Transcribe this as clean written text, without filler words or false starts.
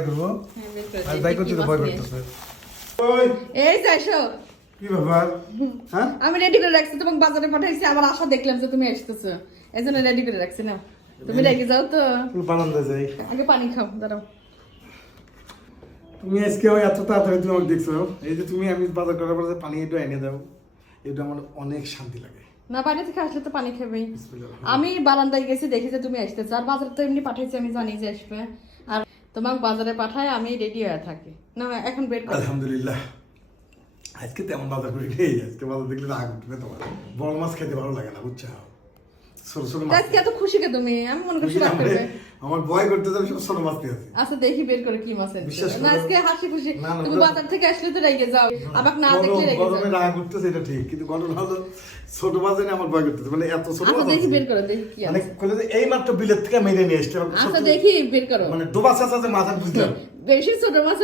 করবো আর তাই করতে তো ভয় করতেছে। এই যাইছো কি ব্যাপার? হ্যাঁ আমি রেডি করে রাখছি, তোমাকে বাজারে পাঠাইছি, আবার আশা দেখলাম যে তুমি আসতেছো, এই জন্য রেডি করে রাখছি। না তুমি রেখে যাও তো, বারান্দা যাই। আগে পানি খাও, দাঁড়াও। তুমি আজকে এত তাড়াতাড়ি তুমি আমাকে দেখছো, এই যে তুমি আমি বাজার করার পরে পানি একটু এনে দাও, এটা আমার অনেক শান্তি লাগে। না বাইরে থেকে আসলে তো পানি খাবেই। বিসমিল্লাহ। আমি বারান্দায় গেছি, দেখি যে তুমি আসতেছো, আর বাজারে তো এমনি পাঠাইছি, আমি জানি যে আসবে, আর তোমাকে বাজারে পাঠায় আমি রেডি হয়ে থাকি। না এখন বের করো। আলহামদুলিল্লাহ, আজকে তেমন বাজার করি নেই। আজকে বাজার দেখলে রাগ উঠবে তোমার। বড় মাছ খেতে ভালো লাগে না, বুঝছো? ছোট ছোট মাছ আজকে এত খুশি কে তুমি? আমি মনে করছি রাগ করবে। আমার ভয় করতে যাবে, সব ছোট মাছ নিয়ে আসি। আচ্ছা দেখি বের করে কি মাছ এনেছো। বিশ্বাস করো। না আজকে হাসি খুশি, না, না, তুমি ওটা- বাজার থেকে আসলে তো রেগে যাও, আবার না দেখলে রেগে যাও। গরমে রাগ উঠতেছে, এটা ঠিক, কিন্তু ঘটনা হলো ছোট মাছ এনে আমার ভয় করতেছে, মানে এত ছোট আচ্ছা মাছ দেখি আছে। বের করো, দেখি কি মানে আছে। কইলে যে এই মাত্র বিলেত থেকে মেরে নিয়ে এসছে। আচ্ছা দেখি বের করো। মানে ডোবা চাচা যে মাথা বুঝলাম। বেশি ছোট মাছ